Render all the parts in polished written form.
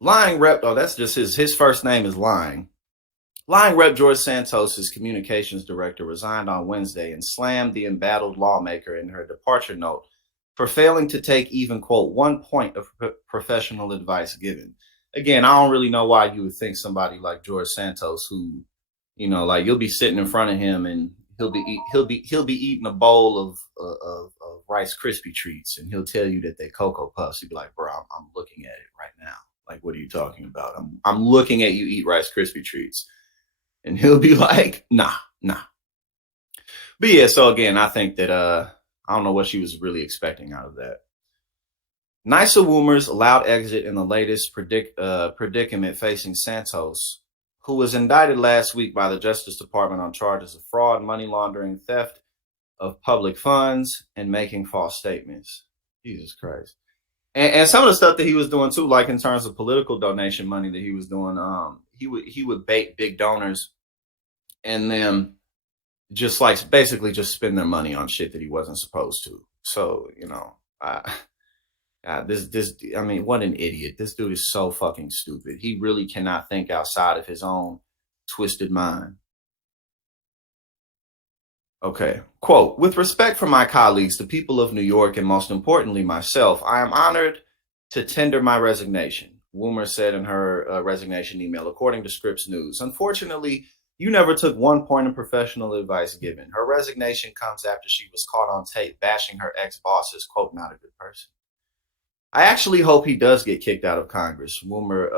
Lying rep, oh, that's just his first name is Lying. Lying rep George Santos, his communications director, resigned on Wednesday and slammed the embattled lawmaker in her departure note for failing to take even, quote, 1 point of professional advice given. Again, I don't really know why you would think somebody like George Santos, who, like you'll be sitting in front of him and he'll be eating a bowl of Rice Krispie treats, and he'll tell you that they're Cocoa Puffs. He'll be like, bro, I'm looking at it right now. Like, what are you talking about? I'm looking at you eat Rice Krispie treats. And he'll be like, nah, nah. But yeah, so again, I think that I don't know what she was really expecting out of that. Nysa Woomer's loud exit in the latest predicament facing Santos, who was indicted last week by the Justice Department on charges of fraud, money laundering, theft of public funds, and making false statements. Jesus Christ. And some of the stuff that he was doing too, like in terms of political donation money that he was doing, he would bait big donors and then just like basically just spend their money on shit that he wasn't supposed to. So, I mean, what an idiot. This dude is so fucking stupid. He really cannot think outside of his own twisted mind. Okay, quote, with respect for my colleagues, the people of New York, and most importantly, myself, I am honored to tender my resignation, Woomer said in her resignation email, according to Scripps News. Unfortunately, you never took 1 point of professional advice given. Her resignation comes after she was caught on tape bashing her ex-boss as, quote, not a good person. I actually hope he does get kicked out of Congress, Woomer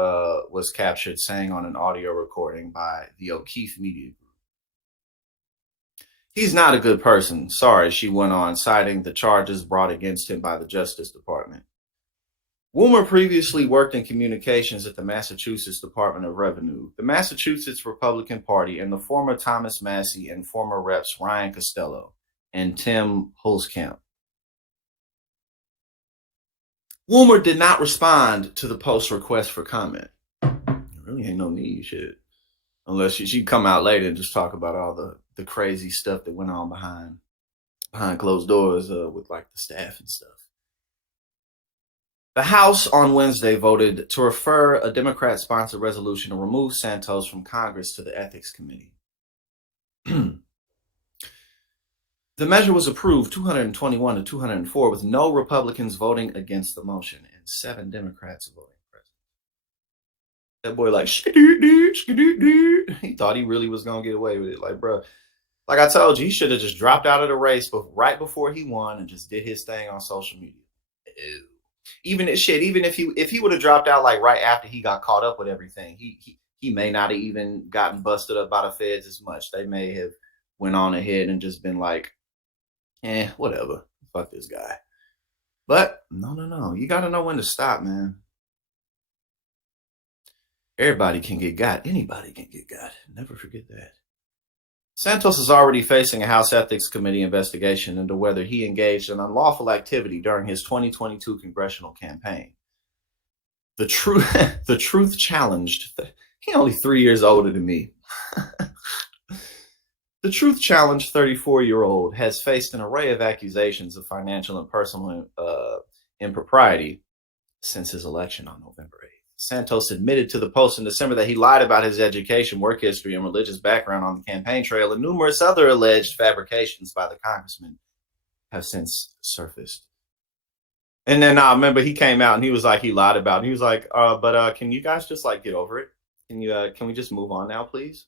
was captured saying on an audio recording by the O'Keefe Media Group. He's not a good person, sorry, she went on, citing the charges brought against him by the Justice Department. Woomer previously worked in communications at the Massachusetts Department of Revenue, the Massachusetts Republican Party, and the former Thomas Massie and former reps Ryan Costello and Tim Hulskamp. Woomer did not respond to the Post's request for comment. There really ain't no need, shit. Unless she'd come out later and just talk about all the crazy stuff that went on behind closed doors with like the staff and stuff. The House on Wednesday voted to refer a Democrat-sponsored resolution to remove Santos from Congress to the Ethics Committee. The measure was approved 221 to 204, with no Republicans voting against the motion and 7 Democrats voting present. That boy like, he thought he really was going to get away with it. Like, bro, like I told you, he should have just dropped out of the race right before he won and just did his thing on social media. Ew. Even if he would have dropped out like right after he got caught up with everything, he may not have even gotten busted up by the feds as much. They may have went on ahead and just been like, whatever, fuck this guy. But no, you got to know when to stop, man. Everybody can get got. Anybody can get got. Never forget that. Santos is already facing a House Ethics Committee investigation into whether he engaged in unlawful activity during his 2022 congressional campaign. The truth challenged. He only 3 years older than me. The truth challenged 34-year-old has faced an array of accusations of financial and personal impropriety since his election on November 8th. Santos admitted to the Post in December that he lied about his education, work history, and religious background on the campaign trail, and numerous other alleged fabrications by the congressman have since surfaced. And then I remember he came out and he was like, he lied about it. He was like, but can you guys just like get over it? Can we just move on now, please?